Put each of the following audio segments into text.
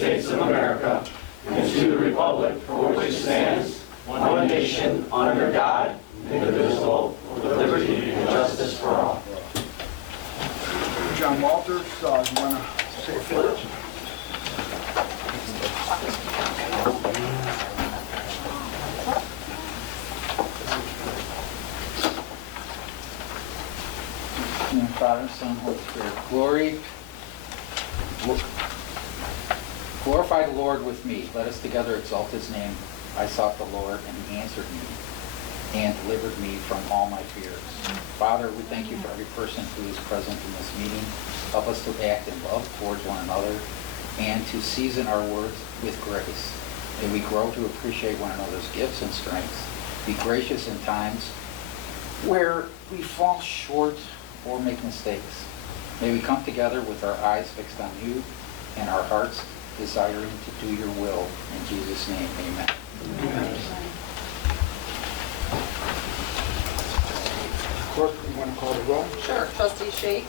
States of America and to the republic for which it stands, one nation, under God, indivisible, with liberty and justice for all. John Walters, you want to say a pledge? In the name of the Father, Son, Holy Spirit. Glorify the Lord with me. Let us together exalt his name. I sought the Lord, and he answered me and delivered me from all my fears. Father, we thank you for every person who is present in this meeting. Help us to act in love towards one another and to season our words with grace. May we grow to appreciate one another's gifts and strengths. Be gracious in times where we fall short or make mistakes. May we come together with our eyes fixed on you and our hearts desiring to do your will. In Jesus' name, amen. Amen. Clerk, you want to call the roll? Sure. Trustee Shake?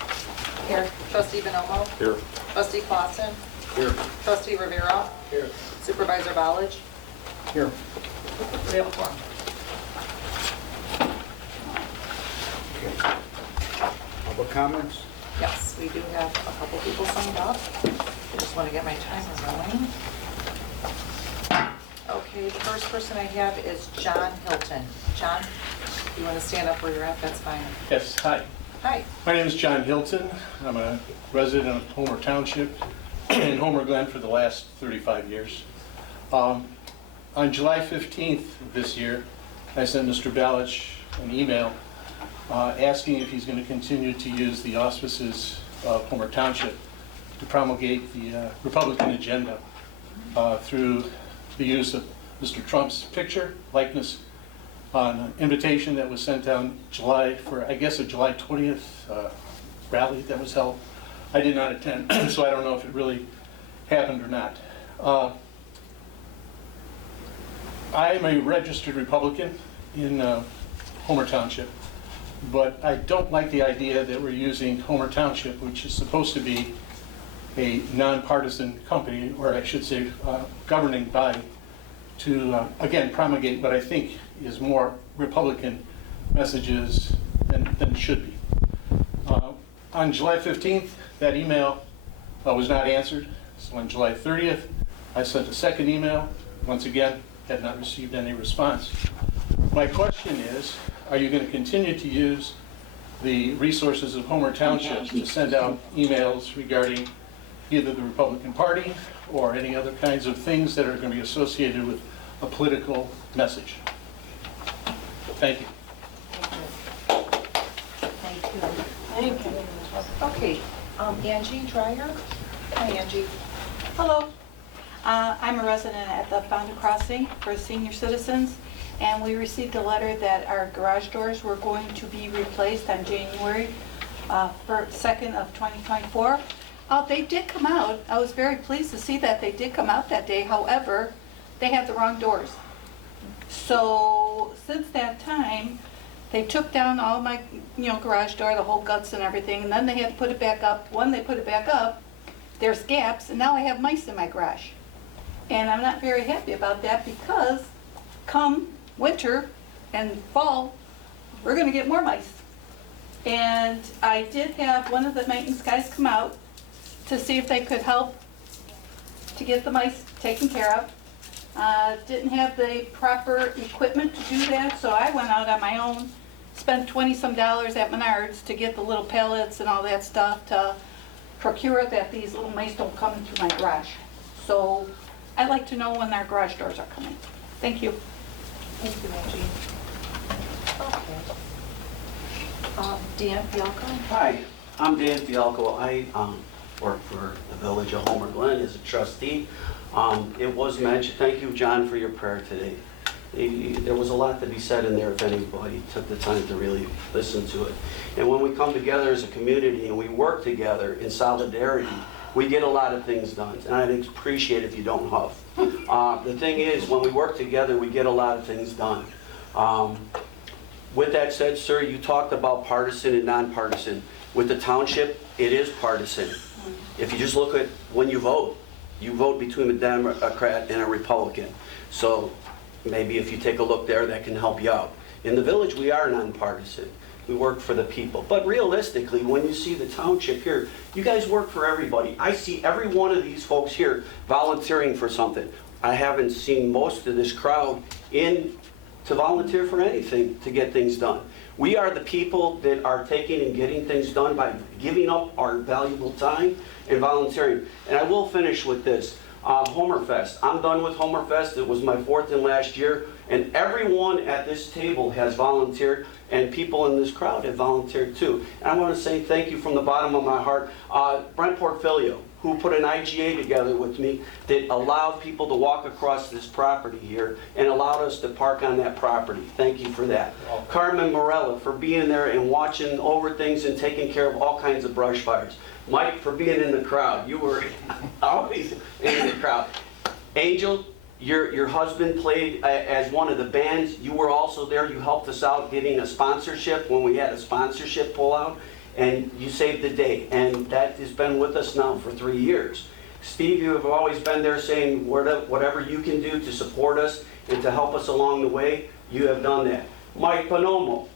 Here. Trustee Bonomo? Here. Trustee Clausen? Here. Trustee Rivera? Here. Supervisor Ballage? Here. We have a quorum. Okay. Public comments? Yes, we do have a couple people signed up. I just want to get my timer going. Okay, the first person I have is John Hilton. John, you want to stand up where you're at? That's fine. Yes, hi. Hi. My name is John Hilton. I'm a resident of Homer Township in Homer Glen for the last 35 years. On July 15th of this year, I sent Mr. Balich an email asking if he's going to continue to use the auspices of Homer Township to promulgate the Republican agenda through the use of Mr. Trump's picture, likeness, on an invitation that was sent down July for, I guess, a July 20th rally that was held. I did not attend, so I don't know if it really happened or not. I am a registered Republican in Homer Township, but I don't like the idea that we're using Homer Township, which is supposed to be a nonpartisan company, or I should say governing body, to again promulgate what I think is more Republican messages than should be. On July 15th, that email was not answered. So on July 30th, I sent a second email. Once again, had not received any response. My question is, are you going to continue to use the resources of Homer Township to send out emails regarding either the Republican Party or any other kinds of things that are going to be associated with a political message? Thank you. Thank you. Okay, Angie Dreyer? Hi, Angie. Hello. I'm a resident at the Fonda Crossing for senior citizens, and we received a letter that our garage doors were going to be replaced on January 2nd of 2024. They did come out. I was very pleased to see that they did come out that day. However, they had the wrong doors. So since that time, they took down all my, garage door, the whole guts and everything, and then they had to put it back up. When they put it back up, there's gaps, and now I have mice in my garage. And I'm not very happy about that because come winter and fall, we're gonna get more mice. And I did have one of the maintenance guys come out to see if they could help to get the mice taken care of. Didn't have the proper equipment to do that, so I went out on my own, spent $20-some at Menards to get the little pellets and all that stuff to procure that these little mice don't come into my garage. So I'd like to know when our garage doors are coming. Thank you. Thank you, Angie. Okay. Dan Fialco? Hi, I'm Dan Fialco. I work for the Village of Homer Glen as a trustee. It was mentioned, thank you, John, for your prayer today. There was a lot to be said in there if anybody took the time to really listen to it. And when we come together as a community and we work together in solidarity, we get a lot of things done. And I'd appreciate if you don't huff. The thing is, when we work together, we get a lot of things done. With that said, sir, you talked about partisan and nonpartisan. With the township, it is partisan. If you just look at when you vote, you vote between a Democrat and a Republican. So maybe if you take a look there, that can help you out. In the village, we are nonpartisan. We work for the people. But realistically, when you see the township here, you guys work for everybody. I see every one of these folks here volunteering for something. I haven't seen most of this crowd in to volunteer for anything to get things done. We are the people that are taking and getting things done by giving up our valuable time and volunteering. And I will finish with this. Homerfest. I'm done with Homerfest. It was my 4th and last year. And everyone at this table has volunteered, and people in this crowd have volunteered too. And I want to say thank you from the bottom of my heart. Brent Portfolio, who put an IGA together with me that allowed people to walk across this property here and allowed us to park on that property. Thank you for that. Carmen Morella for being there and watching over things and taking care of all kinds of brush fires. Mike for being in the crowd. You were always in the crowd. Angel, your husband played as one of the bands. You were also there. You helped us out getting a sponsorship when we had a sponsorship pullout. And you saved the day, and that has been with us now for 3 years. Steve, you have always been there saying whatever you can do to support us and to help us along the way, you have done that. Mike Bonomo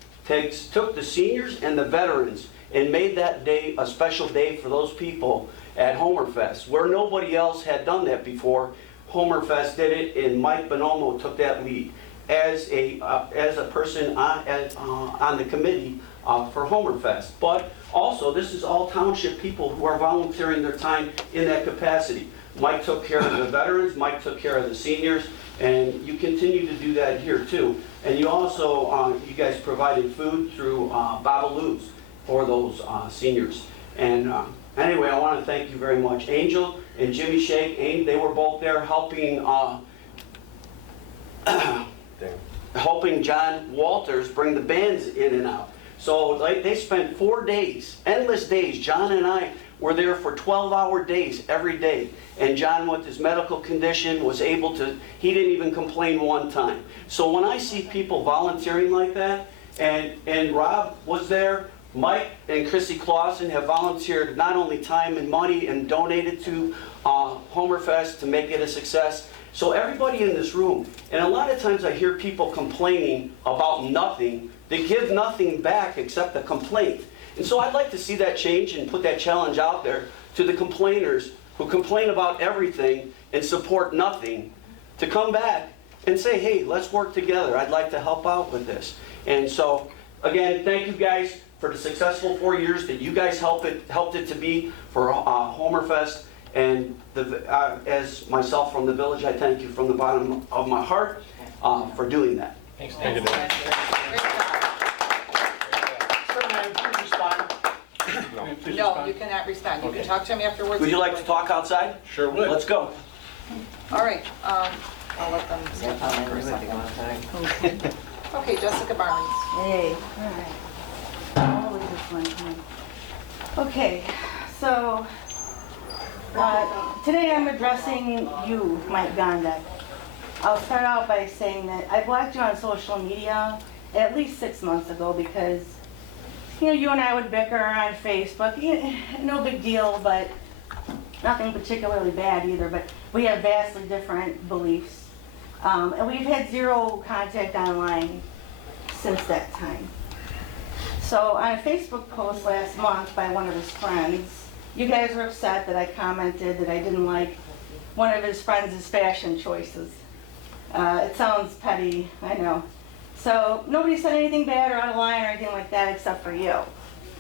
took the seniors and the veterans and made that day a special day for those people at Homerfest, where nobody else had done that before. Homerfest did it, and Mike Bonomo took that lead as a person on the committee for Homerfest. But also, this is all township people who are volunteering their time in that capacity. Mike took care of the veterans, Mike took care of the seniors, and you continue to do that here too. And you also, you guys provided food through Babaloo's for those seniors. And anyway, I want to thank you very much. Angel and Jimmy Shake, they were both there helping helping John Walters bring the bands in and out. So like, they spent 4 days, endless days. John and I were there for 12-hour days every day. And John, with his medical condition, was able to, he didn't even complain one time. So when I see people volunteering like that, and Rob was there, Mike and Chrissy Clausen have volunteered not only time and money and donated to Homerfest to make it a success. So everybody in this room, and a lot of times I hear people complaining about nothing. They give nothing back except a complaint. And so I'd like to see that change and put that challenge out there to the complainers who complain about everything and support nothing, to come back and say, hey, let's work together. I'd like to help out with this. And so, again, thank you guys for the successful 4 years that you guys helped it to be for Homerfest. And as myself from the village, I thank you from the bottom of my heart for doing that. Thanks, Thank you. Great job. Sir, ma'am, please respond. No, you cannot respond. You can talk to him afterwards. Would you like to talk outside? Sure would. Let's go. All right, I'll let them step down for a second. Okay, Jessica Barnes. Hey, all right. Oh, look at this one. Okay, so today I'm addressing you, Mike Gondek. I'll start out by saying that I blocked you on social media at least 6 months ago because, you know, you and I would bicker on Facebook. No big deal, but nothing particularly bad either, but we have vastly different beliefs. And we've had zero contact online since that time. So on a Facebook post last month by one of his friends, you guys were upset that I commented that I didn't like one of his friends' fashion choices. It sounds petty, I know. So nobody said anything bad or out of line or anything like that except for you,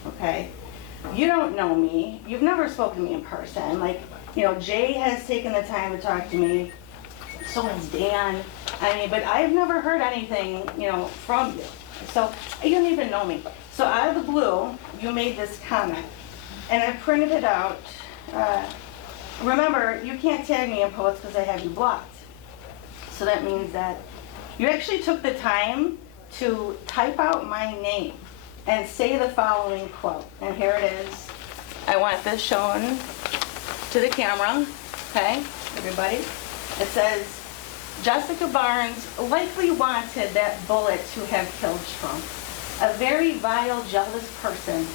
okay? You don't know me. You've never spoken to me in person. Like, you know, Jay has taken the time to talk to me. So has Dan. I mean, but I've never heard anything, you know, from you. So you don't even know me. So out of the blue, you made this comment. And I printed it out. Remember, you can't tag me in posts because I have you blocked. So that means that you actually took the time to type out my name and say the following quote. And here it is. I want this shown to the camera, okay, everybody? It says, Jessica Barnes likely wanted that bullet to have killed Trump. A very vile, jealous person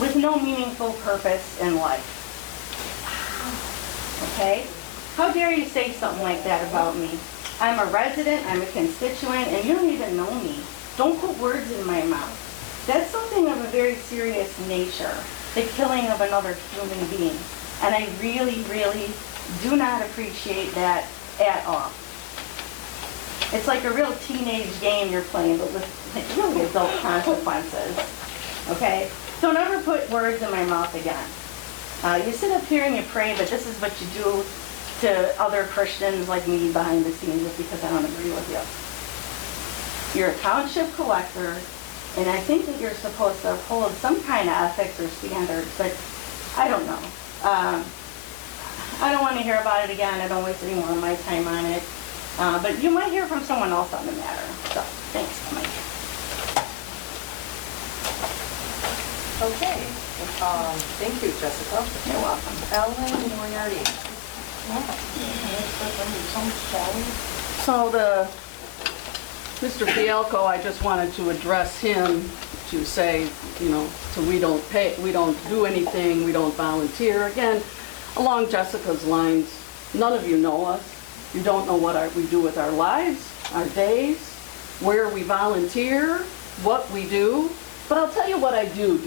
with no meaningful purpose in life. okay? How dare you say something like that about me? I'm a resident, I'm a constituent, and you don't even know me. Don't put words in my mouth. That's something of a very serious nature, the killing of another human being. And I really, really do not appreciate that at all. It's like a real teenage game you're playing, but with like really adult consequences, okay? Don't ever put words in my mouth again. You sit up here and you pray, but this is what you do to other Christians like me behind the scenes just because I don't agree with you. You're a township collector, and I think that you're supposed to uphold some kind of ethics or standards, but I don't know. I don't want to hear about it again. I don't waste any more of my time on it. But you might hear from someone else on the matter. So, thanks, Mike. Okay, thank you, Jessica. You're welcome. Ellen Moriarty. So Mr. Fialco, I just wanted to address him to say, so we don't pay, we don't do anything, we don't volunteer. Again, along Jessica's lines, none of you know us. You don't know what we do with our lives, our days, where we volunteer, what we do. But I'll tell you what I do.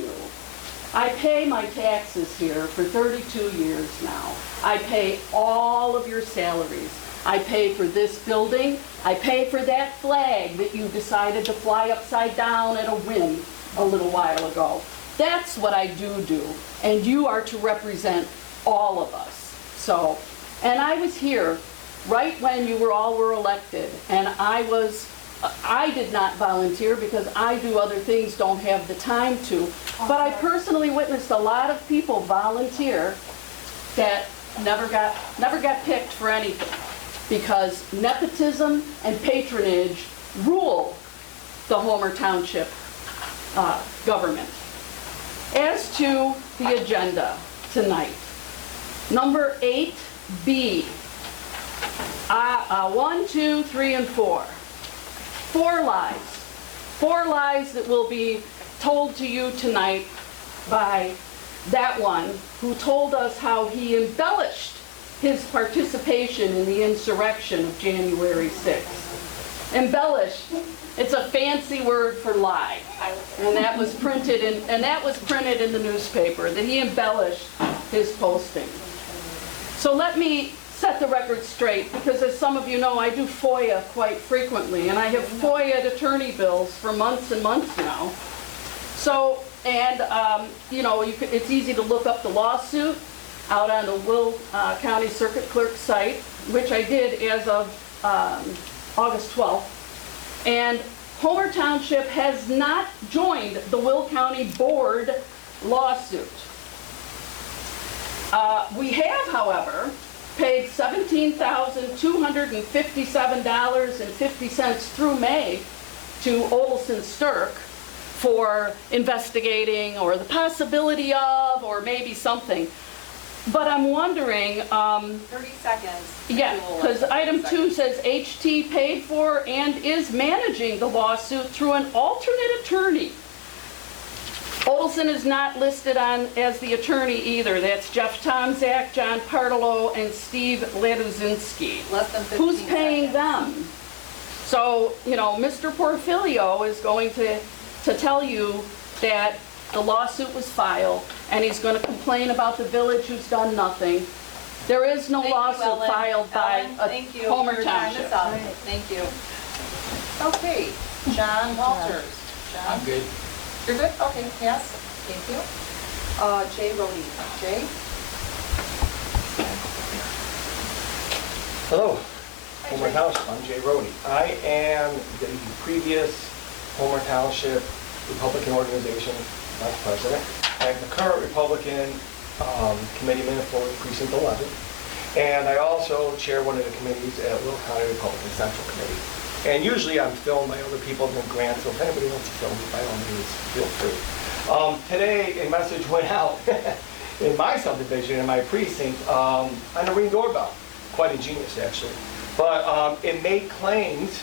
I pay my taxes here for 32 years now. I pay all of your salaries. I pay for this building. I pay for that flag that you decided to fly upside down at a whim a little while ago. That's what I do. And you are to represent all of us. So, and I was here right when you all were elected, and I did not volunteer because I do other things, don't have the time to. But I personally witnessed a lot of people volunteer that never got picked for anything because nepotism and patronage rule the Homer Township government. As to the agenda tonight, number 8B, 1, 2, 3, and 4. 4 lies. 4 lies that will be told to you tonight by that one who told us how he embellished his participation in the insurrection of January 6th. Embellished. It's a fancy word for lie. And that was printed in the newspaper, that he embellished his posting. So let me set the record straight, because as some of you know, I do FOIA quite frequently, and I have FOIA'd attorney bills for months and months now. So, and it's easy to look up the lawsuit out on the Will County Circuit Clerk site, which I did as of August 12th. And Homer Township has not joined the Will County Board lawsuit. We have, however, paid $17,257.50 through May to Olson Stirk for investigating or the possibility of or maybe something. But I'm wondering, 30 seconds. yeah, because item 2 says HT paid for and is managing the lawsuit through an alternate attorney. Olson is not listed on as the attorney either. That's Jeff Tomzak, John Partolo, and Steve Laduzinski. Less than 15 Who's paying seconds. them? So, Mr. Porfilio is going to tell you that the lawsuit was filed, and he's going to complain about the village who's done nothing. There is no Thank you, lawsuit Ellen. filed by Thank you. Homer Your time Township. is up. Thank you. Okay, John Walters. John? I'm good. You're good? Okay, yes, thank you. Jay Rhodey. Jay? Hello, Homer Township, I'm Jay Rhodey. I am the previous Homer Township Republican Organization Vice President. I'm the current Republican committeeman for Precinct 11. And I also chair one of the committees at Will County Republican Central Committee. And usually I'm filmed by other people than Grant, so if anybody wants to film me, by all means, feel free. Today, a message went out in my subdivision, in my precinct, on a Ring doorbell. Quite ingenious, actually. But it made claims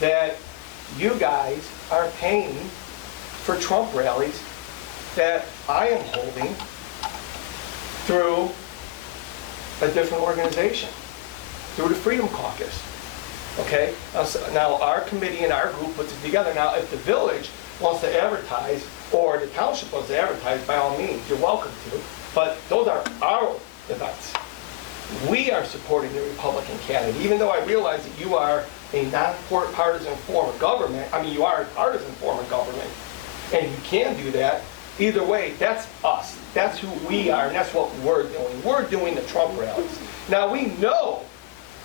that you guys are paying for Trump rallies that I am holding through a different organization through the Freedom Caucus. Okay? Now, our committee and our group puts it together. Now, if the village wants to advertise, or the township wants to advertise, by all means, you're welcome to. But those are our events. We are supporting the Republican candidate, even though I realize that you are a non-partisan form of government. I mean, you are a partisan form of government, and you can do that. Either way, that's us. That's who we are, and that's what we're doing. We're doing the Trump rallies. Now, we know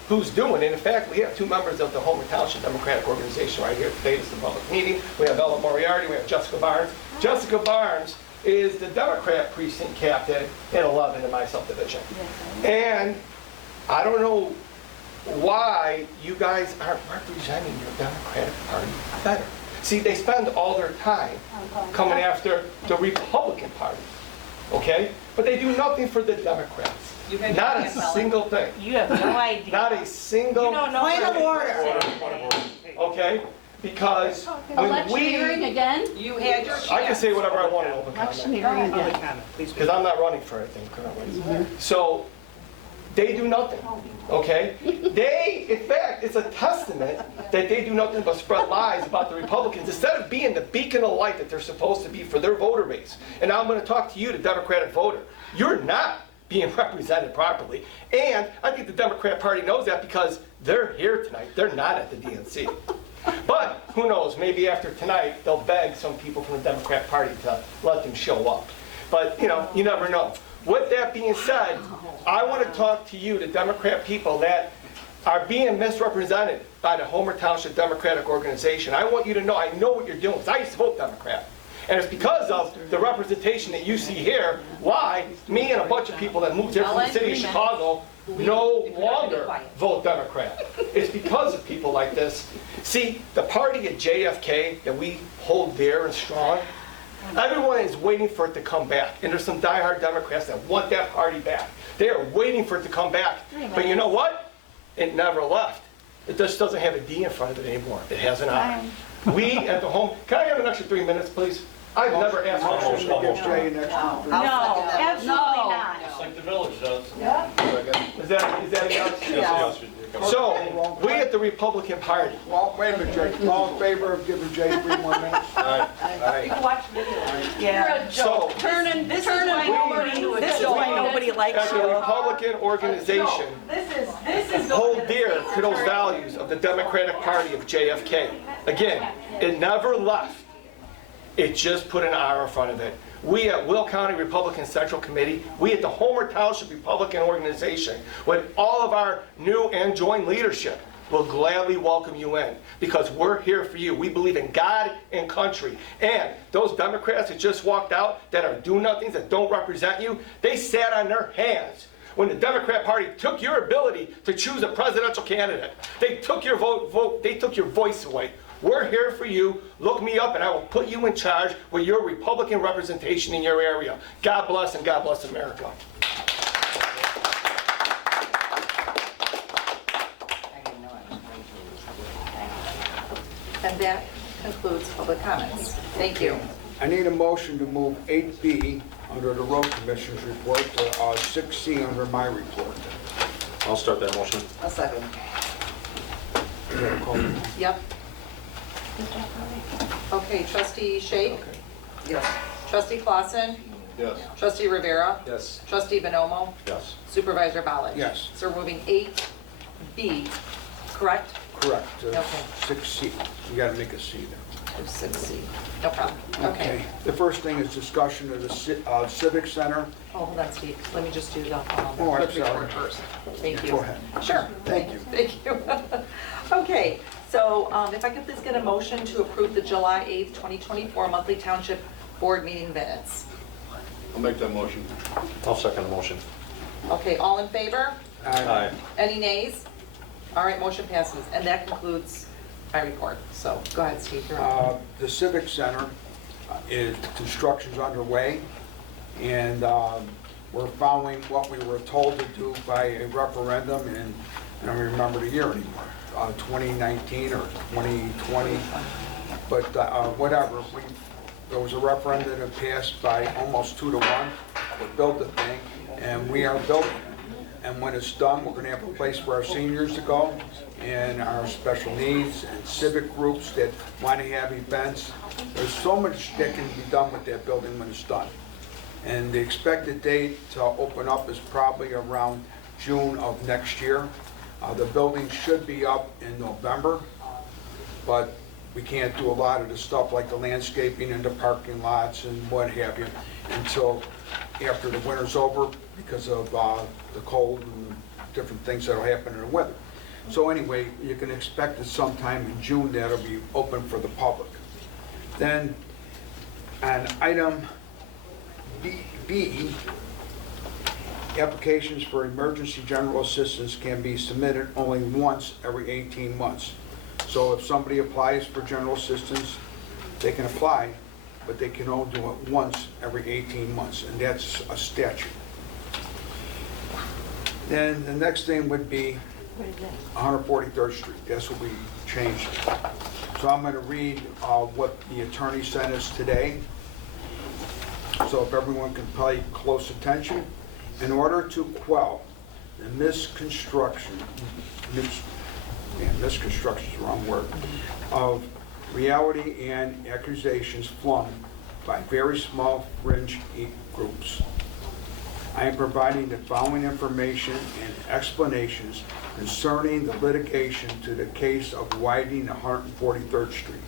who's doing it. In fact, we have two members of the Homer Township Democratic Organization right here today. This is the public meeting. We have Ella Moriarty, we have Jessica Barnes. Jessica Barnes is the Democrat precinct captain in 11 in my subdivision. And I don't know why you guys aren't representing your Democratic Party better. See, they spend all their time coming after the Republican Party, okay? But they do nothing for the Democrats. Not a single thing. You have no idea. Not a single You don't know thing. point of order. Okay? Because when Electioneering we... again? You had your chance. I can say whatever I want in open comment. Electioneering again. Because I'm not running for anything currently. So they do nothing, okay? They, in fact, it's a testament that they do nothing but spread lies about the Republicans instead of being the beacon of light that they're supposed to be for their voter base. And now I'm going to talk to you, the Democratic voter. You're not being represented properly. And I think the Democrat Party knows that because they're here tonight. They're not at the DNC. But who knows, maybe after tonight, they'll beg some people from the Democrat Party to let them show up. But, you know, you never know. With that being said, I want to talk to you, the Democrat people that are being misrepresented by the Homer Township Democratic Organization. I want you to know, I know what you're doing, because I used to vote Democrat. And it's because of the representation that you see here, why me and a bunch of people that moved here from the city of Chicago no longer vote Democrat. It's because of people like this. See, the party at JFK that we hold dear and strong, everyone is waiting for it to come back. And there's some diehard Democrats that want that party back. They are waiting for it to come back. But you know what? It never left. It just doesn't have a D in front of it anymore. It has an I. We at the home, can I have an extra 3 minutes, please? I've never asked for Motion to give Jay an extra No, 3 absolutely not. Like the village does. Is that a yes? So, we at the Republican Party, Well, wait a minute, Jay. All in favor of giving Jay 3 more minutes? You can watch the video. Yeah. so This is why nobody likes as a you. Republican organization, This is hold dear to those values of the Democratic Party of JFK. Again, it never left. It just put an R in front of it. We at Will County Republican Central Committee, we at the Homer Township Republican Organization, with all of our new and joint leadership, will gladly welcome you in because we're here for you. We believe in God and country. And those Democrats that just walked out, that are do-nothings, that don't represent you, they sat on their hands when the Democrat Party took your ability to choose a presidential candidate. They took your vote, they took your voice away. We're here for you. Look me up and I will put you in charge with your Republican representation in your area. God bless and God bless America. And that concludes public comments. Thank you. I need a motion to move 8B under the road commissioner's report to 6C under my report. I'll start that motion. A second. Roll call. Yep. Okay, trustee Shake? Yes. Trustee Clausen? Yes. Trustee Rivera? Yes. Trustee Bonomo? Yes. Supervisor Ballard? Yes. So we're moving 8B, correct? Correct. Okay. 6C. You got to make a C there. To 6C. No problem. Okay. The first thing is discussion of the Civic Center. Oh, hold on, Steve. Let me just do the Oh, I'm clerk report sorry. first. Thank you. Go ahead. Sure. Thank you. Thank you. Okay, so if I could please get a motion to approve the July 8th, 2024 monthly township board meeting minutes. I'll make that motion. I'll second the motion. Okay, all in favor? Aye. Any nays? All right, motion passes. And that concludes my report. So go ahead, Steve, you're on. The Civic Center is, construction's underway, and we're following what we were told to do by a referendum in, I don't remember the year anymore, 2019 or 2020, but whatever. There was a referendum that passed by almost 2 to 1 to build the thing, and we are building it. and when it's done, we're gonna have a place for our seniors to go, and our special needs and civic groups that wanna have events. There's so much that can be done with that building when it's done. And the expected date to open up is probably around June of next year. The building should be up in November, but we can't do a lot of the stuff like the landscaping and the parking lots and what have you until after the winter's over because of the cold and different things that'll happen in the weather. So anyway, you can expect it sometime in June that'll be open for the public. Then on item B, applications for emergency general assistance can be submitted only once every 18 months. So if somebody applies for general assistance, they can apply, but they can only do it once every 18 months, and that's a statute. Then the next thing would be 143rd Street. That's what we changed. So I'm going to read what the attorney sent us today. So if everyone can pay close attention. In order to quell the misconstruction is the wrong word, of reality and accusations flung by very small fringe groups, I am providing the following information and explanations concerning the litigation to the case of widening 143rd Street.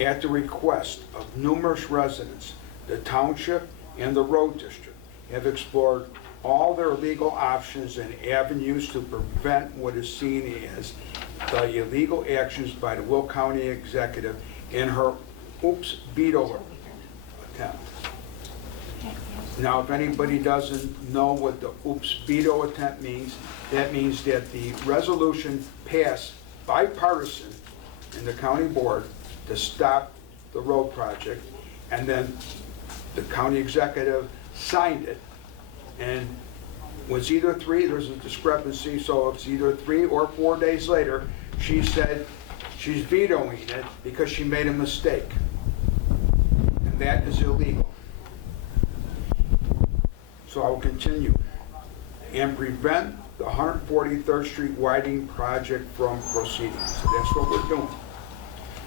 At the request of numerous residents, the township and the road district have explored all their legal options and avenues to prevent what is seen as the illegal actions by the Will County Executive in her veto attempt. Now, if anybody doesn't know what the veto attempt means, that means that the resolution passed bipartisan in the county board to stop the road project, and then the county executive signed it, and was either there's a discrepancy, so it's either 3 or 4 days later, she said she's vetoing it because she made a mistake, and that is illegal. So I will continue and prevent the 143rd Street widening project from proceeding. So that's what we're doing.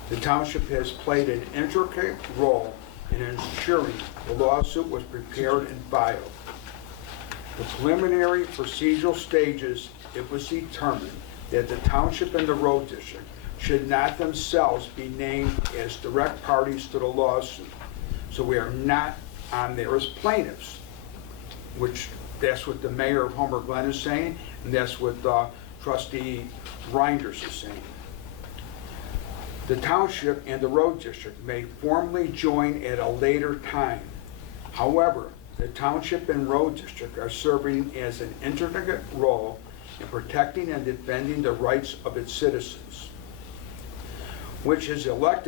The township has played an intricate role in ensuring the lawsuit was prepared and filed. The preliminary procedural stages, it was determined that the township and the road district should not themselves be named as direct parties to the lawsuit. So we are not on there as plaintiffs, which that's what the mayor of Homer Glen is saying, and that's what Trustee Reinders is saying. The township and the road district may formally join at a later time. However, the township and road district are serving as an intricate role in protecting and defending the rights of its citizens, which is what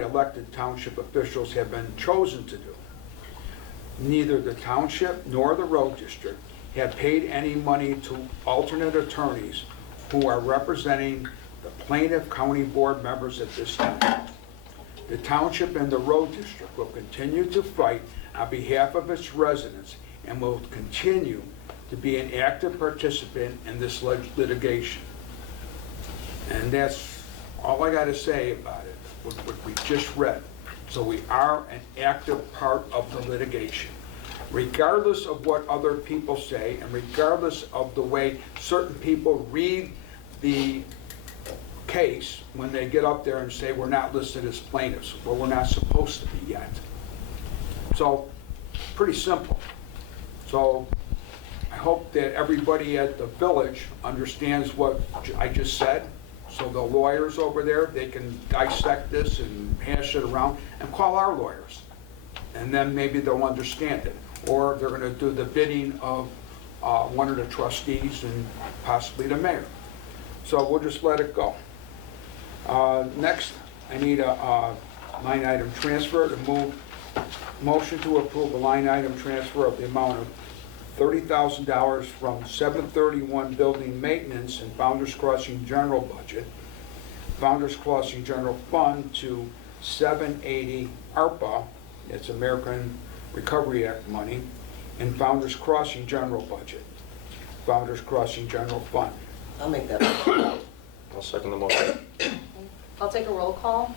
elected township officials have been chosen to do. Neither the township nor the road district have paid any money to alternate attorneys who are representing the plaintiff county board members at this time. The township and the road district will continue to fight on behalf of its residents and will continue to be an active participant in this litigation. And that's all I got to say about it, what we just read. So we are an active part of the litigation. Regardless of what other people say, and regardless of the way certain people read the case when they get up there and say we're not listed as plaintiffs, well, we're not supposed to be yet. So, pretty simple. So, I hope that everybody at the village understands what I just said. So the lawyers over there, they can dissect this and hash it around and call our lawyers. And then maybe they'll understand it. Or they're going to do the bidding of one of the trustees and possibly the mayor. So we'll just let it go. Next, I need a line item transfer to motion to approve a line item transfer of the amount of $30,000 from 731 building maintenance and Founders Crossing general budget, Founders Crossing general fund, to 780 ARPA, it's American Recovery Act money, in Founder's Crossing general budget. Founder's Crossing general fund. I'll make that motion. I'll second the motion. I'll take a roll call.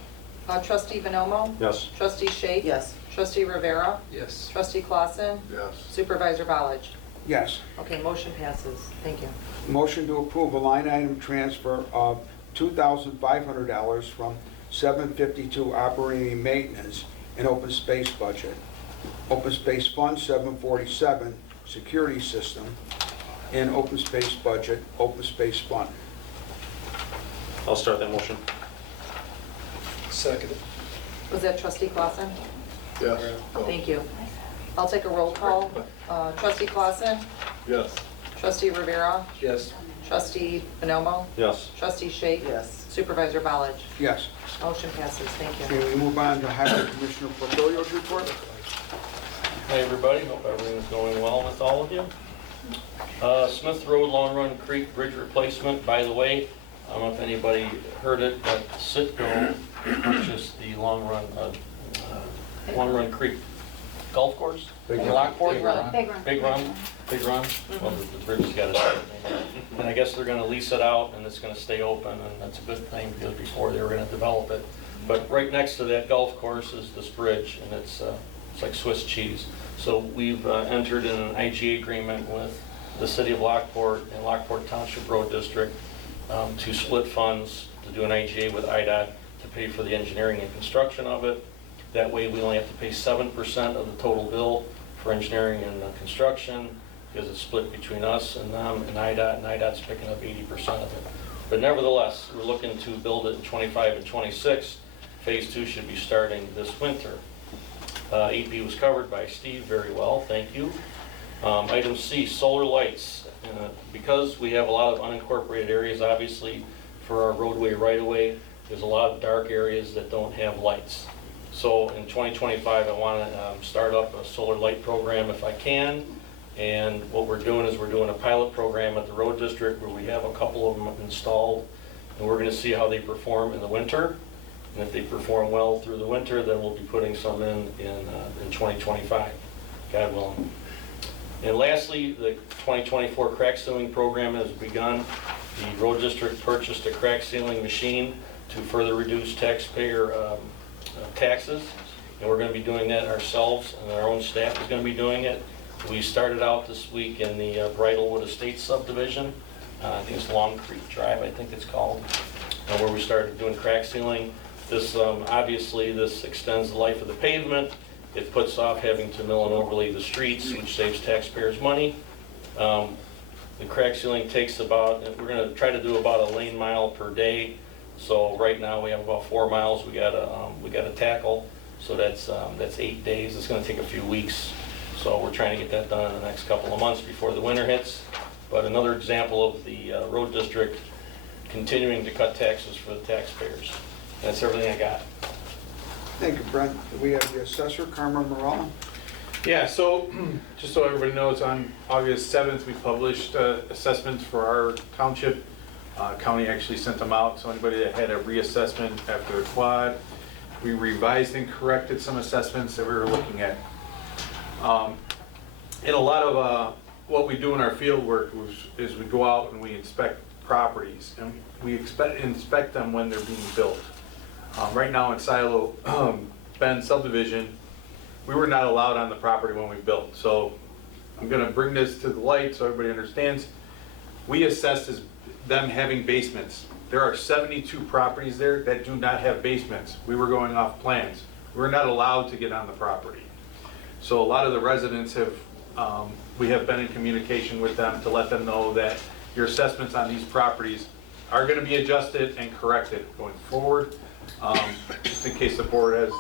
Trustee Bonomo? Yes. Trustee Shake? Yes. Trustee Rivera? Yes. Trustee Clausen? Yes. Supervisor Ballich? Yes. Okay, motion passes. Thank you. Motion to approve a line item transfer of $2,500 from 752 operating maintenance and open space budget. Open space fund 747 security system and open space budget, open space fund. I'll start that motion. Second. Was that Trustee Clausen? Yes. Thank you. I'll take a roll call. Trustee Clausen? Yes. Trustee Rivera? Yes. Trustee Bonomo? Yes. Trustee Shake? Yes. Supervisor Ballich? Yes. Motion passes. Thank you. Okay, we move on to Highway Commissioner Portillo's report. Hi, everybody. Hope everything's going well with all of you. Smith Road, Long Run Creek Bridge replacement. By the way, I don't know if anybody heard it, but Citgo purchased the Long Run Creek Golf Course in Lockport. Big Run. Big Run. Well, the bridge has got a second name. And I guess they're gonna lease it out and it's gonna stay open, and that's a good thing because before they were gonna develop it. But right next to that golf course is this bridge, and it's like Swiss cheese. So we've entered in an IGA agreement with the city of Lockport and Lockport Township Road District to split funds to do an IGA with IDOT to pay for the engineering and construction of it. That way we only have to pay 7% of the total bill for engineering and construction, because it's split between us and them and IDOT's picking up 80% of it. But nevertheless, we're looking to build it in 25 and 26. Phase 2 should be starting this winter. EP was covered by Steve very well, thank you. Item C, solar lights. Because we have a lot of unincorporated areas, obviously, for our roadway right-of-way, there's a lot of dark areas that don't have lights. So in 2025, I want to start up a solar light program if I can. And what we're doing is we're doing a pilot program at the road district where we have a couple of them installed, and we're going to see how they perform in the winter. And if they perform well through the winter, then we'll be putting some in 2025, God willing. And lastly, the 2024 crack sealing program has begun. The road district purchased a crack sealing machine to further reduce taxpayer taxes, and we're going to be doing that ourselves, and our own staff is going to be doing it. We started out this week in the Bridlewood Estates subdivision. I think it's Long Creek Drive, I think it's called, where we started doing crack sealing. This obviously this extends the life of the pavement. It puts off having to mill and overlay the streets, which saves taxpayers money. The crack sealing takes about, we're going to try to do about a lane mile per day. So right now we have about 4 miles we got to tackle. So that's 8 days. It's going to take a few weeks. So we're trying to get that done in the next couple of months before the winter hits. But another example of the road district continuing to cut taxes for the taxpayers. That's everything I got. Thank you, Brent. We have the assessor, Carmen Morella. Yeah, so just so everybody knows, on August 7th, we published assessments for our township. County actually sent them out, so anybody that had a reassessment after the quad, we revised and corrected some assessments that we were looking at. And a lot of what we do in our field work is we go out and we inspect properties, and we inspect them when they're being built. Right now in Silo Bend subdivision, we were not allowed on the property when we built. So I'm gonna bring this to the light so everybody understands. We assessed as them having basements. There are 72 properties there that do not have basements. We were going off plans. We're not allowed to get on the property. So a lot of the residents have, we have been in communication with them to let them know that your assessments on these properties are gonna be adjusted and corrected going forward. Just in case the board has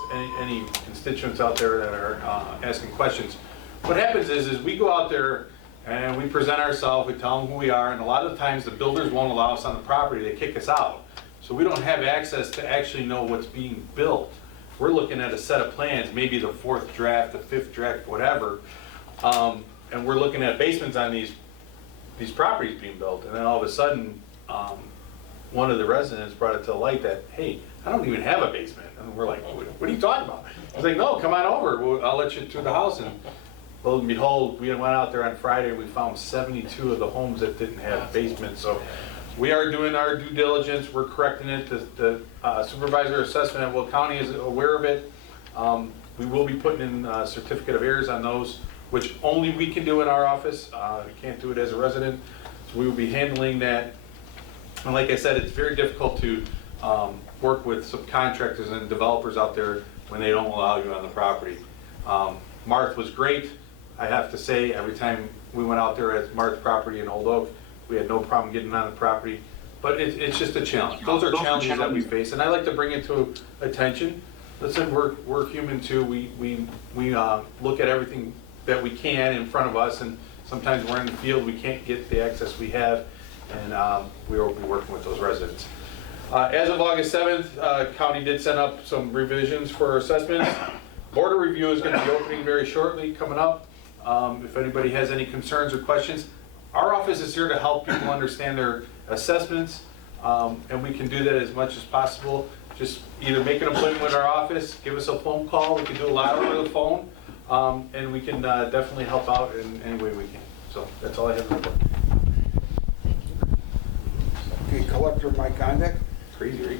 any constituents out there that are asking questions. What happens is we go out there and we present ourselves, we tell them who we are, and a lot of times the builders won't allow us on the property, they kick us out. So we don't have access to actually know what's being built. We're looking at a set of plans, maybe the 4th draft, the 5th draft, whatever, and we're looking at basements on these properties being built, and then all of a sudden, one of the residents brought it to light that, hey, I don't even have a basement. And we're like, what are you talking about? He's like, no, come on over. I'll let you through the house. And lo and behold, we went out there on Friday, we found 72 of the homes that didn't have basements. So we are doing our due diligence, we're correcting it. The supervisor assessment at Will County is aware of it. We will be putting in a certificate of errors on those, which only we can do in our office. We can't do it as a resident. So we will be handling that. And like I said, it's very difficult to work with subcontractors and developers out there when they don't allow you on the property. Marth was great. I have to say, every time we went out there at Marth's property in Old Oak, we had no problem getting on the property. But it's just a challenge. Those are challenges that we face, and I like to bring it to attention. Listen, we're human too. We look at everything that we can in front of us, and sometimes we're in the field, we can't get the access we have, and we will be working with those residents. As of August 7th, county did send up some revisions for assessments. Border review is going to be opening very shortly, coming up. If anybody has any concerns or questions, our office is here to help people understand their assessments, and we can do that as much as possible. Just either make an appointment with our office, give us a phone call. We can do a lot over the phone, and we can definitely help out in any way we can. So that's all I have to report. Okay, Collector Mike Gondek. Crazy, right?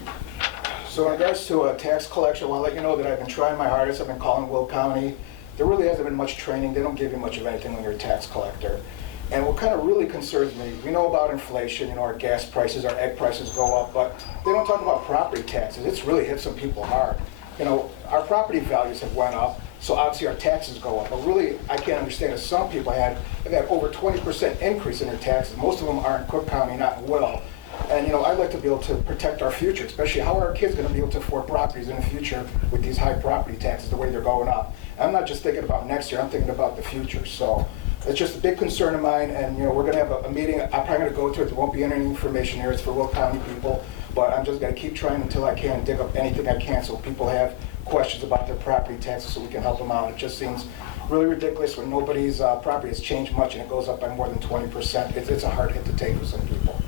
So in regards to tax collection, I want to let you know that I've been trying my hardest. I've been calling Will County. There really hasn't been much training. They don't give you much of anything when you're a tax collector. And what kind of really concerns me, we know about inflation, our gas prices, our egg prices go up, but they don't talk about property taxes. It's really hit some people hard. Our property values have went up, so obviously our taxes go up. But really, I can't understand that some people have had over 20% increase in their taxes. Most of them are in Cook County, not in Will. And I'd like to be able to protect our future, especially how are our kids going to be able to afford properties in the future with these high property taxes, the way they're going up. I'm not just thinking about next year, I'm thinking about the future. So it's just a big concern of mine, and we're going to have a meeting. I'm probably going to go to it. There won't be any information here. It's for Will County people, but I'm just going to keep trying until I can dig up anything I can so people have questions about their property taxes so we can help them out. It just seems really ridiculous when nobody's property has changed much and it goes up by more than 20%. It's a hard hit to take for some people.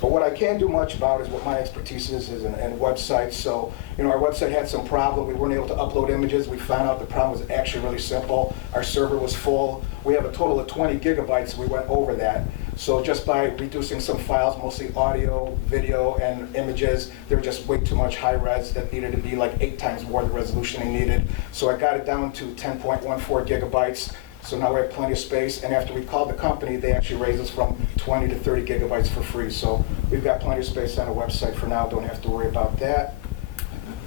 But what I can't do much about is what my expertise is in websites. So, our website had some problem. We weren't able to upload images. We found out the problem was actually really simple. Our server was full. We have a total of 20 gigabytes. We went over that. So just by reducing some files, mostly audio, video, and images, they were just way too much high res that needed to be like 8 times more the resolution they needed. So I got it down to 10.14 gigabytes. So now we have plenty of space, and after we called the company, they actually raised us from 20 to 30 gigabytes for free. So we've got plenty of space on the website for now, don't have to worry about that.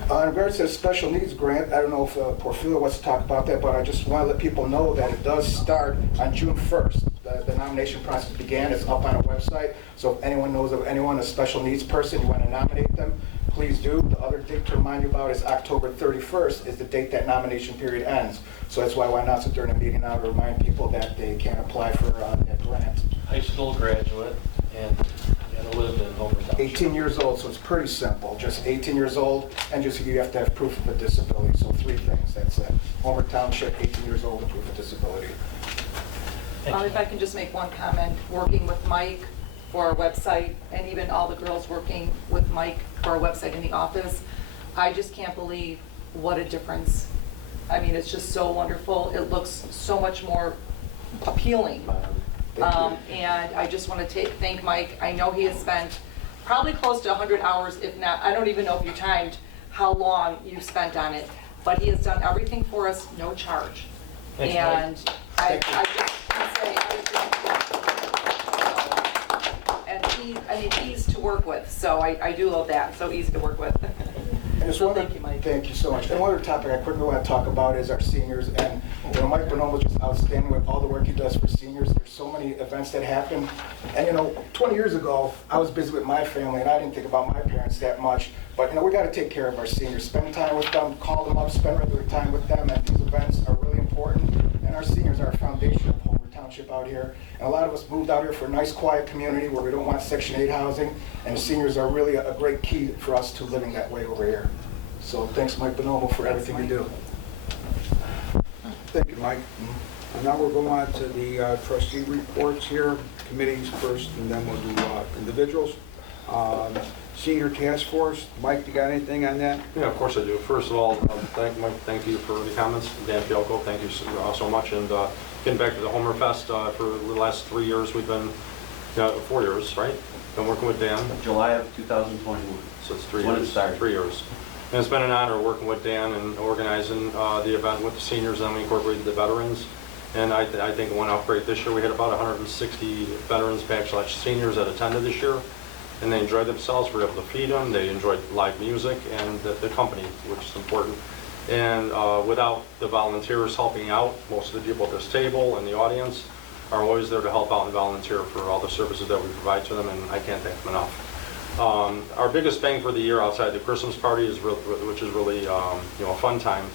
In regards to the special needs grant, I don't know if Porfirio wants to talk about that, but I just want to let people know that it does start on June 1st. The nomination process began, it's up on a website, so if anyone knows of anyone, a special needs person, you want to nominate them, please do. The other date to remind you about is October 31st is the date that nomination period ends. So that's why I announced it during the meeting now to remind people that they can apply for that grant. High school graduate and gotta live in Homer Township. 18 years old, so it's pretty simple. Just 18 years old, and just you have to have proof of a disability. So 3 things, that's it. Homer Township, 18 years old, and proof of disability. If I can just make one comment, working with Mike for our website, and even all the girls working with Mike for our website in the office, I just can't believe what a difference. I mean, it's just so wonderful. It looks so much more appealing. And I just want to thank Mike. I know he has spent probably close to 100 hours, if not, I don't even know if you timed how long you've spent on it, but he has done everything for us, no charge. Thanks, and I just can say, he's to work with, so I do love that. So easy to work with. And So thank you, Mike. Thank you so much. And one other topic I quickly want to talk about is our seniors. And Mike Bonomo is just outstanding with all the work he does for seniors. There's so many events that happen. And 20 years ago, I was busy with my family, and I didn't think about my parents that much. But we got to take care of our seniors. Spend time with them, call them up, spend regular time with them. And these events are really important. And our seniors are a foundation of Homer Township out here. And a lot of us moved out here for a nice, quiet community where we don't want Section 8 housing. And seniors are really a great key for us to living that way over here. So thanks, Mike Bonomo, for everything you do. Thank you, Mike. And now we'll go on to the trustee reports here, committees first, and then we'll do individuals. Senior Task Force, Mike, you got anything on that? Yeah, of course I do. First of all, thank you for the comments. Dan Fialco, thank you so much. And getting back to the Homer Fest, for the last 3 years, we've been, 4 years, right? Been working with Dan, July of 2021. so it's 3 When it years. started. 3 years. And it's been an honor working with Dan and organizing the event with the seniors, and we incorporated the veterans. And I think it went out great this year. We had about 160 veterans, /seniors that attended this year, and they enjoyed themselves. We were able to feed them. They enjoyed live music and the company, which is important. And without the volunteers helping out, most of the people at this table and the audience are always there to help out and volunteer for all the services that we provide to them, and I can't thank them enough. Our biggest bang for the year outside the Christmas party, which is really a fun time,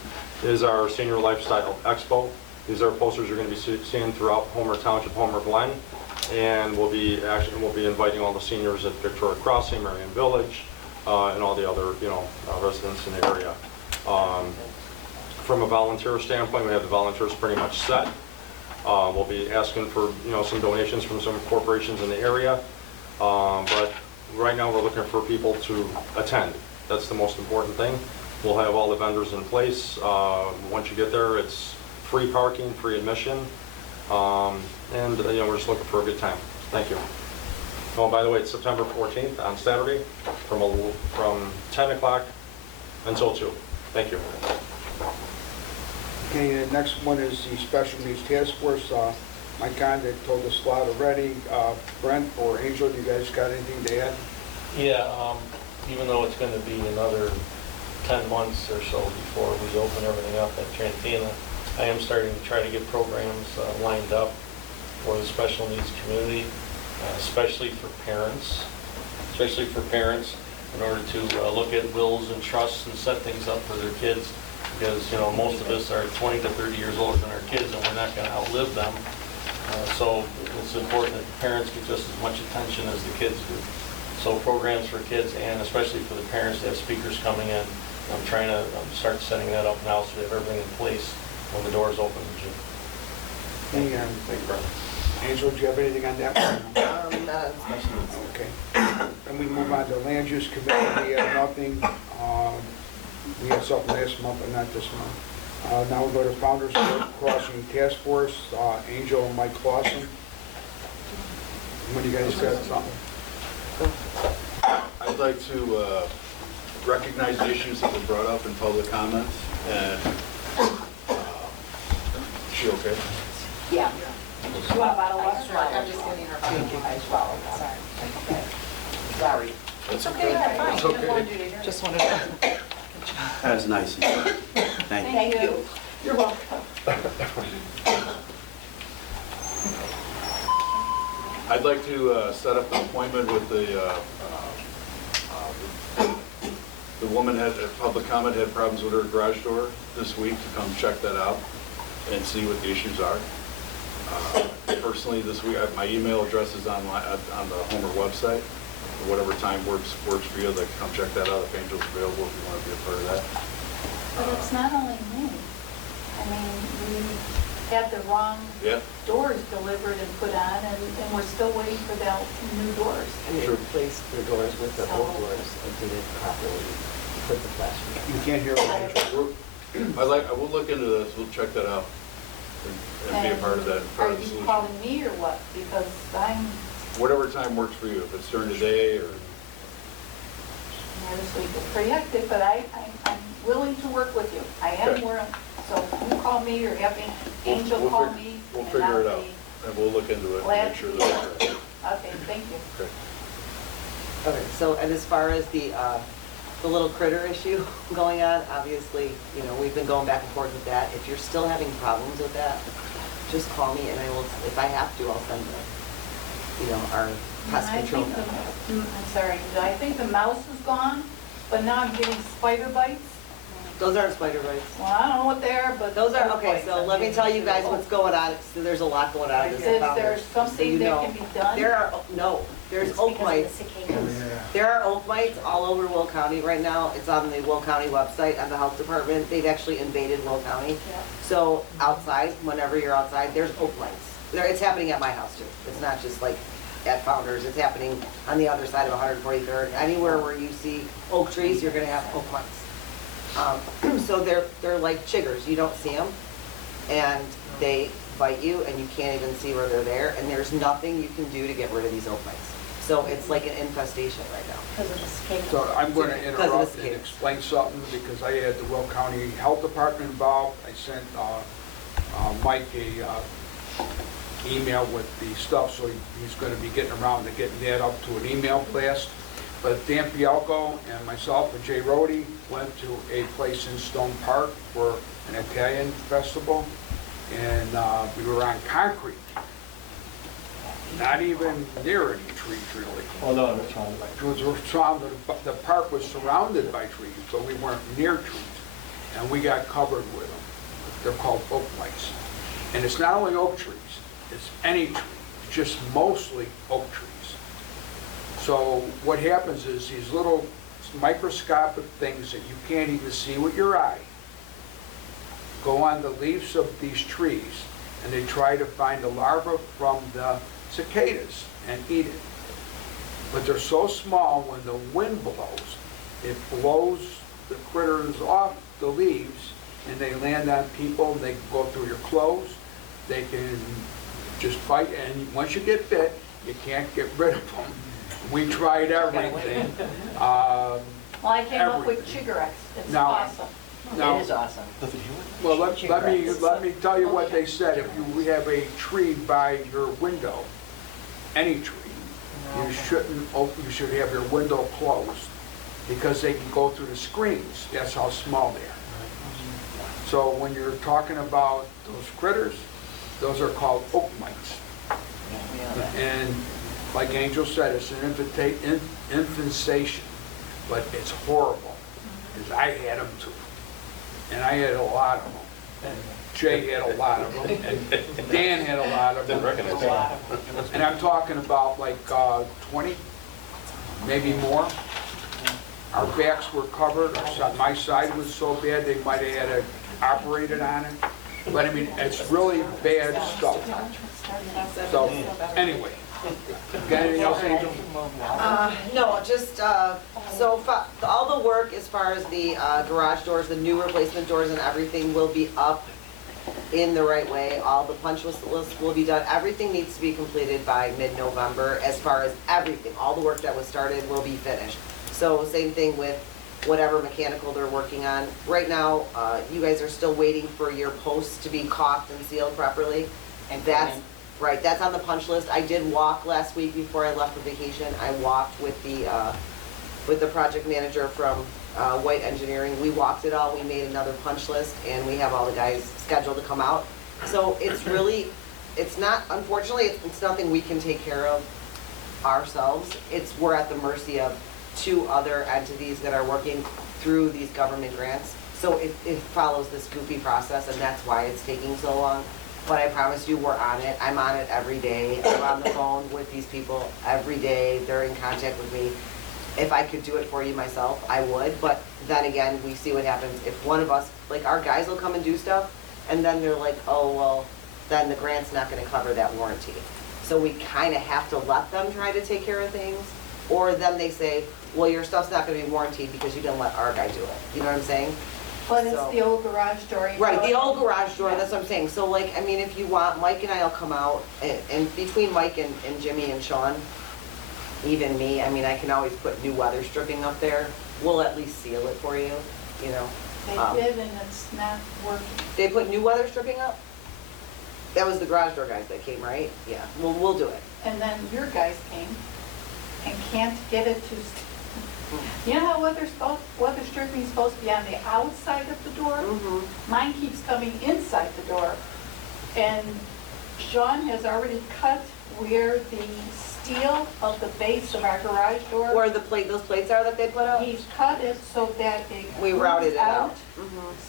is our Senior Lifestyle Expo. These are posters you're going to be seeing throughout Homer Township, Homer Glen, and we'll be inviting all the seniors at Victoria Crossing, Marion Village, and all the other residents in the area. From a volunteer standpoint, we have the volunteers pretty much set. We'll be asking for some donations from some corporations in the area, but right now we're looking for people to attend. That's the most important thing. We'll have all the vendors in place. Once you get there, it's free parking, free admission, and we're just looking for a good time. Thank you. Oh, by the way, it's September 14th on Saturday from 10 o'clock until 2. Thank you. Okay, the next one is the Special Needs Task Force. My contact told us a lot already. Brent or Angel, do you guys got anything to add? Yeah, even though it's going to be another 10 months or so before we open everything up at Trantina, I am starting to try to get programs lined up for the special needs community, especially for parents, in order to look at wills and trusts and set things up for their kids, because most of us are 20 to 30 years older than our kids, and we're not going to outlive them. So it's important that the parents get just as much attention as the kids do. So programs for kids and especially for the parents to have speakers coming in. I'm trying to start setting that up now so we have everything in place when the doors open in June. Thank you, Brent. Angel, do you have anything on that one? Not on special needs. Okay. Then we move on to Land Use Committee. We have nothing. We had something last month, but not this month. Now we go to Founders Crossing Task Force, Angel and Mike Clausen. When you guys got something? I'd like to recognize the issues that were brought up in public comments, and is she okay? Yeah. You want a bottle of water? I'm just getting her bottle. Sorry. Sorry. That's okay, you're fine. It's okay. Just wanted to. That was nice of you. Thank you. Thank you. You're welcome. I'd like to set up an appointment with the woman had, public comment had problems with her garage door this week to come check that out and see what the issues are. Personally, this week, my email address is on the Homer website. Whatever time works for you, I'd like to come check that out if Angel's available, if you want to be a part of that. But it's not only me. I mean, we had the wrong Yeah. doors delivered and put on, and we're still waiting for the new doors. And they replaced the doors with the old So- doors and did it properly, put the flashing. You can't hear Angel. I will look into this, we'll check that out and be a part of that. part Are of the you solution. calling me or what? Because I'm, Whatever time works for you, if it's during the day or. this week is pretty hectic, but I'm willing to work with you. I am Okay. willing, so you call me or have Angel We'll call fig- me. We'll and figure it I'll out, be and we'll look into it and glad make sure to that do it's it. right. Okay, thank you. Okay. Okay, so, and as far as the little critter issue going on, obviously, we've been going back and forth with that. If you're still having problems with that, just call me and I will, if I have to, I'll send our pest I control. think I'm sorry, I think the mouse is gone, but now I'm getting spider bites. Those aren't spider bites. Well, I don't know what they are, but. Those are, bug okay, bites. so let me tell you guys what's going on. So there's a lot going on in this Is there Founders, so something you that know. can be done? There's oak mites. There are oak mites all over Will County right now. It's on the Will County website, on the health department. They've actually invaded Will County. Yeah. So outside, whenever you're outside, there's oak mites. It's happening at my house too. It's not just like at Founders. It's happening on the other side of 143rd. Anywhere where you see oak trees, you're gonna have oak mites. So they're like chiggers. You don't see them, and they bite you and you can't even see where they're there, and there's nothing you can do to get rid of these oak mites. So it's like an infestation right now. Because of the cicadas. So I'm going to Because of the interrupt and cicadas. explain something, because I had the Will County Health Department involved. I sent Mike a email with the stuff, so he's going to be getting around to getting that up to an email blast. But Dan Fialco and myself and Jay Rody went to a place in Stone Park for an Italian festival, and we were on concrete. Not even near any trees, really. Oh, no, it was wrong. The park was surrounded by trees, but we weren't near trees. And we got covered with them. They're called oak mites. And it's not only oak trees, it's any tree, it's just mostly oak trees. So what happens is these little microscopic things that you can't even see with your eye go on the leaves of these trees, and they try to find the larva from the cicadas and eat it. But they're so small, when the wind blows, it blows the critters off the leaves, and they land on people, they can go through your clothes, they can just bite, and once you get bit, you can't get rid of them. We tried everything. Well, I came up with everything. Chigorex. It's Now- awesome. Now, It is awesome. well, let me tell you what they said. If you have a tree by your window, any tree, you should have your window closed, because they can go through the screens. That's how small they are. So when you're talking about those critters, those are called oak mites. And like Angel said, it's an infestation, but it's horrible, because I had them too. And I had a lot of them. And Jay had a lot of them, and Dan had a lot of them. And I'm talking about like 20, maybe more. Our backs were covered, my side was so bad they might have had it operated on it. But I mean, it's really bad stuff. So, anyway. Got anything else, Angel? No, just, all the work as far as the garage doors, the new replacement doors and everything will be up in the right way. All the punch list will be done. Everything needs to be completed by mid-November as far as everything. All the work that was started will be finished. So same thing with whatever mechanical they're working on. Right now, you guys are still waiting for your posts to be caulked and sealed properly. And that's right, that's on the punch list. I did walk last week before I left for vacation. I walked with the project manager from White Engineering. We walked it all, we made another punch list, and we have all the guys scheduled to come out. So it's really, it's not, unfortunately, it's nothing we can take care of ourselves. We're at the mercy of 2 other entities that are working through these government grants. So it follows this goofy process, and that's why it's taking so long. But I promise you, we're on it. I'm on it every day. I'm on the phone with these people every day. They're in contact with me. If I could do it for you myself, I would. But then again, we see what happens. If one of us, like our guys will come and do stuff, and then they're like, oh, well, then the grant's not gonna cover that warranty. So we kind of have to let them try to take care of things. Or then they say, well, your stuff's not gonna be warranted because you didn't let our guy do it. You know what I'm saying? But it's So- the old garage door. you Right, know, the old garage door, that's what I'm saying. So like, I mean, if you want, Mike and I'll come out, and between Mike and Jimmy and Sean, even me, I mean, I can always put new weather stripping up there. We'll at least seal it for you, you know. They did, and it's not working. They put new weather stripping up? That was the garage door guys that came, right? Yeah, we'll do it. And then your guys came and can't get it to, you know how weather stripping is supposed to be on the outside of the door? Mine keeps coming inside the door. And Sean has already cut where the steel of the base of our garage door. Where the those plates are that they put up? He's cut it so that it We routed it out.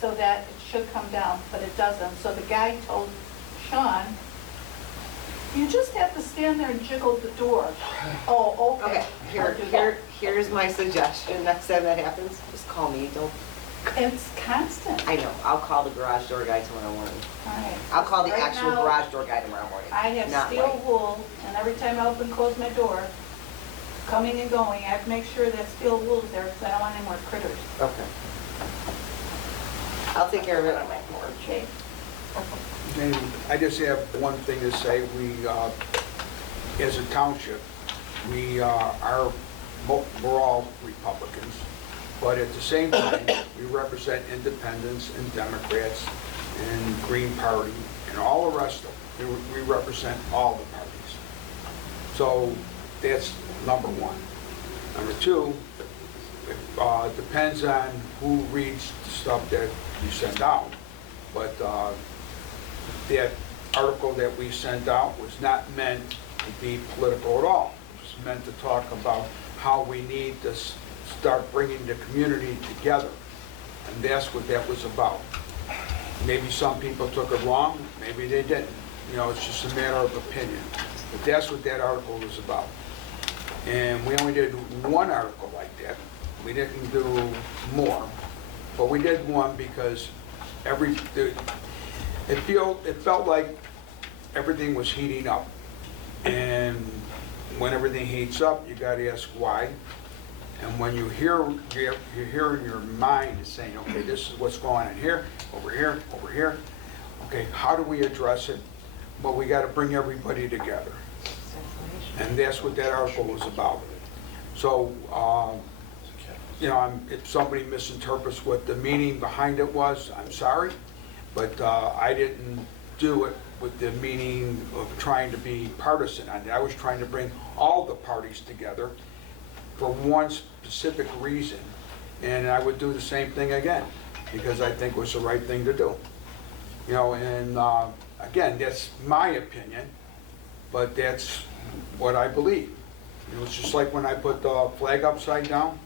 so that it should come down, but it doesn't. So the guy told Sean, you just have to stand there and jiggle the door. Oh, okay. Okay, I'll do that. here's my suggestion. Next time that happens, just call me. Don't. It's constant. I know. I'll call the garage door guy tomorrow morning. All right. I'll call the Right actual now, garage door guy tomorrow morning. I have not steel Mike. wool, and every time I open and close my door, coming and going, I have to make sure that steel wool is there because I don't want any more critters. Okay. I'll take care of it. Okay. And I just have one thing to say. We, as a township, we're all Republicans, but at the same time, we represent independents and Democrats and Green Party and all the rest of them. We represent all the parties. So that's number one. Number two, it depends on who reads the stuff that you send out, but that article that we sent out was not meant to be political at all. It was meant to talk about how we need to start bringing the community together, and that's what that was about. Maybe some people took it wrong, maybe they didn't. You know, it's just a matter of opinion. But that's what that article was about. And we only did one article like that. We didn't do more, but we did one because it felt like everything was heating up. And when everything heats up, you gotta ask why. And when you hear in your mind is saying, okay, this is what's going on here, over here, over here. Okay, how do we address it? Well, we gotta bring everybody together. And that's what that article was about. So, you know, if somebody misinterprets what the meaning behind it was, I'm sorry, but I didn't do it with the meaning of trying to be partisan. I was trying to bring all the parties together for one specific reason, and I would do the same thing again, because I think it was the right thing to do. You know, and again, that's my opinion, but that's what I believe. You know, it's just like when I put the flag upside down,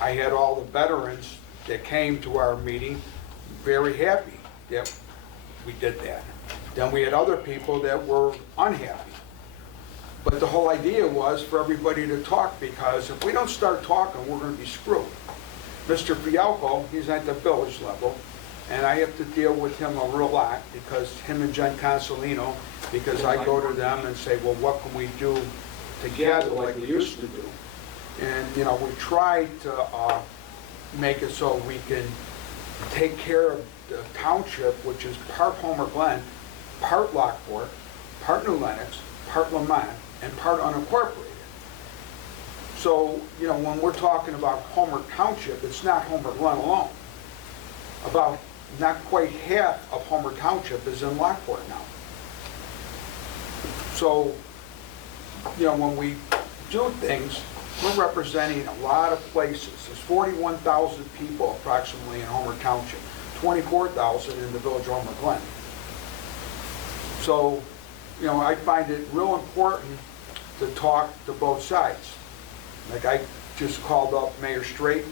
I had all the veterans that came to our meeting very happy that we did that. Then we had other people that were unhappy. But the whole idea was for everybody to talk, because if we don't start talking, we're going to be screwed. Mr. Fialco, he's at the village level, and I have to deal with him a real lot, because him and Jen Consolino, because I go to them and say, well, what can we do together like we used to do? And, you know, we try to make it so we can take care of the township, which is part Homer Glen, part Lockport, part New Lenox, part Lamont, and part unincorporated. So, you know, when we're talking about Homer Township, it's not Homer Glen alone. About not quite half of Homer Township is in Lockport now. So, you know, when we do things, we're representing a lot of places. There's 41,000 people approximately in Homer Township, 24,000 in the village of Homer Glen. So, you know, I find it real important to talk to both sides. Like I just called up Mayor Straight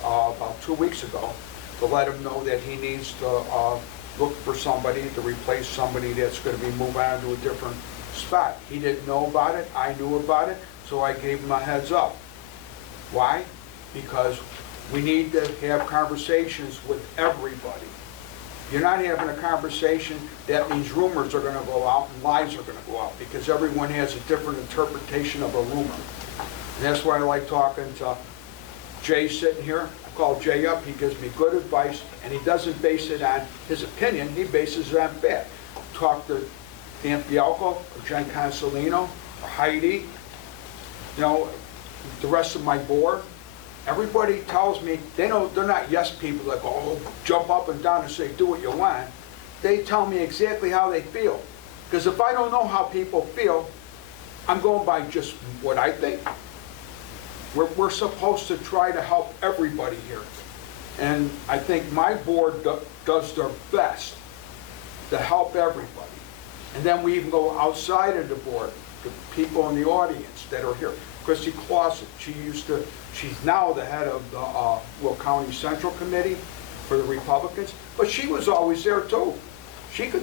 about 2 weeks ago to let him know that he needs to look for somebody to replace somebody that's going to be moving on to a different spot. He didn't know about it, I knew about it, so I gave him a heads up. Why? Because we need to have conversations with everybody. If you're not having a conversation, that means rumors are going to go out and lies are going to go out, because everyone has a different interpretation of a rumor. And that's why I like talking to Jay sitting here. I call Jay up, he gives me good advice, and he doesn't base it on his opinion, he bases it on fact. Talk to Dan Fialco, or Jen Consolino, or Heidi, you know, the rest of my board. Everybody tells me, they're not yes people that go, oh, jump up and down and say, do what you want. They tell me exactly how they feel. Because if I don't know how people feel, I'm going by just what I think. We're supposed to try to help everybody here. And I think my board does their best to help everybody. And then we even go outside of the board, the people in the audience that are here. Christy Clausen, she's now the head of the Will County Central Committee for the Republicans, but she was always there too. She'd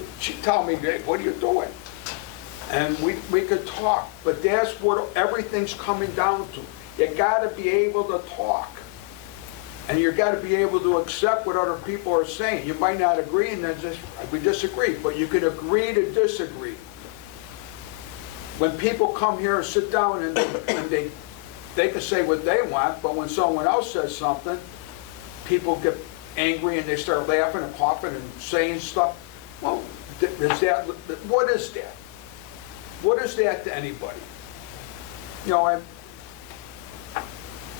tell me, hey, what are you doing? And we could talk, but that's what everything's coming down to. You gotta be able to talk. And you gotta be able to accept what other people are saying. You might not agree and then we disagree, but you can agree to disagree. When people come here and sit down and they can say what they want, but when someone else says something, people get angry and they start laughing and coughing and saying stuff. Well, is that, what is that? What is that to anybody? You know,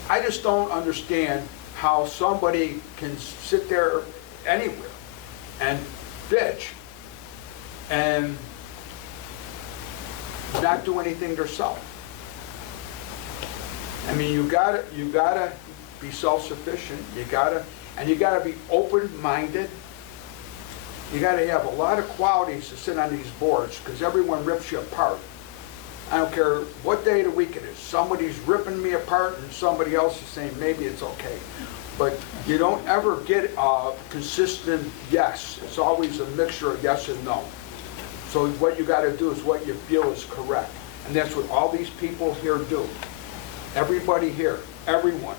I just don't understand how somebody can sit there anywhere and bitch and not do anything themselves. I mean, you gotta be self-sufficient, you gotta be open-minded. You gotta have a lot of qualities to sit on these boards, because everyone rips you apart. I don't care what day of the week it is, somebody's ripping me apart and somebody else is saying maybe it's okay. But you don't ever get a consistent yes. It's always a mixture of yes and no. So what you gotta do is what you feel is correct. And that's what all these people here do. Everybody here, everyone,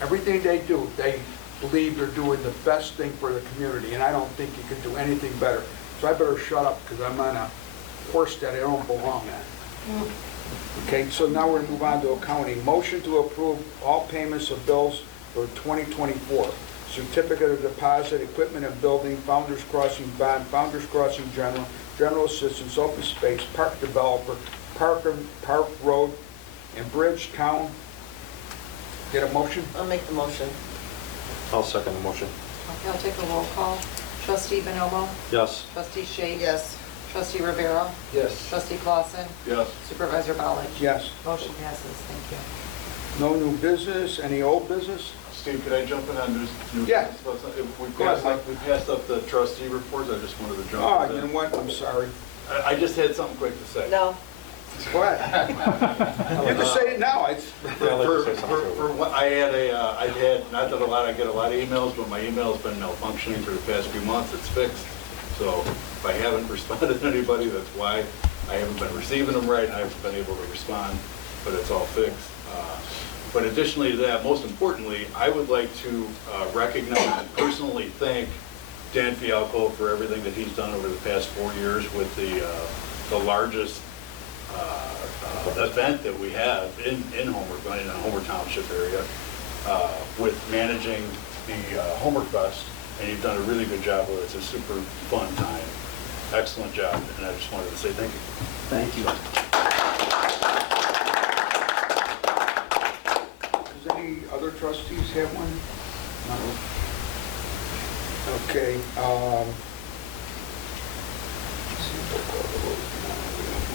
everything they do, they believe they're doing the best thing for the community, and I don't think you can do anything better. So I better shut up, because I'm on a horse that I don't belong on. Okay, so now we're gonna move on to accounting. Motion to approve all payments of bills for 2024. Certificate of deposit, equipment and building, Founders Crossing bond, Founders Crossing general, general assistance, open space, park developer, park road, and bridge town. Get a motion? I'll make the motion. I'll second the motion. Okay, I'll take a roll call. Trustee Bonomo? Yes. Trustee Shade? Yes. Trustee Rivera? Yes. Trustee Clausen? Yes. Supervisor Ballard? Yes. Motion passes, thank you. No new business, any old business? Steve, could I jump in on new Yeah. business? If we Go ahead, passed up the trustee reports, I just wanted to jump Oh, in. you know what, I'm sorry. I just had something quick to say. No. Go ahead. You can say it now. For what I had, not that I get a lot of emails, but my email's been malfunctioning for the past few months. It's fixed. So if I haven't responded to anybody, that's why. I haven't been receiving them right, and I haven't been able to respond, but it's all fixed. But additionally to that, most importantly, I would like to recognize and personally thank Dan Fialco for everything that he's done over the past 4 years with the largest event that we have in Homer, in the Homer Township area, with managing the Homer Fest, and you've done a really good job with it. It's a super fun time. Excellent job, and I just wanted to say thank you. Thank you. Does any other trustees have one? No. Okay.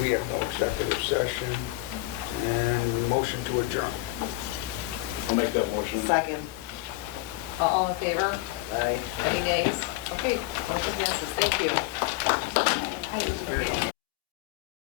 We have no executive session, and motion to adjourn. I'll make that motion. Second. All in favor? Aye. Any nays? Okay, motion passes, thank you.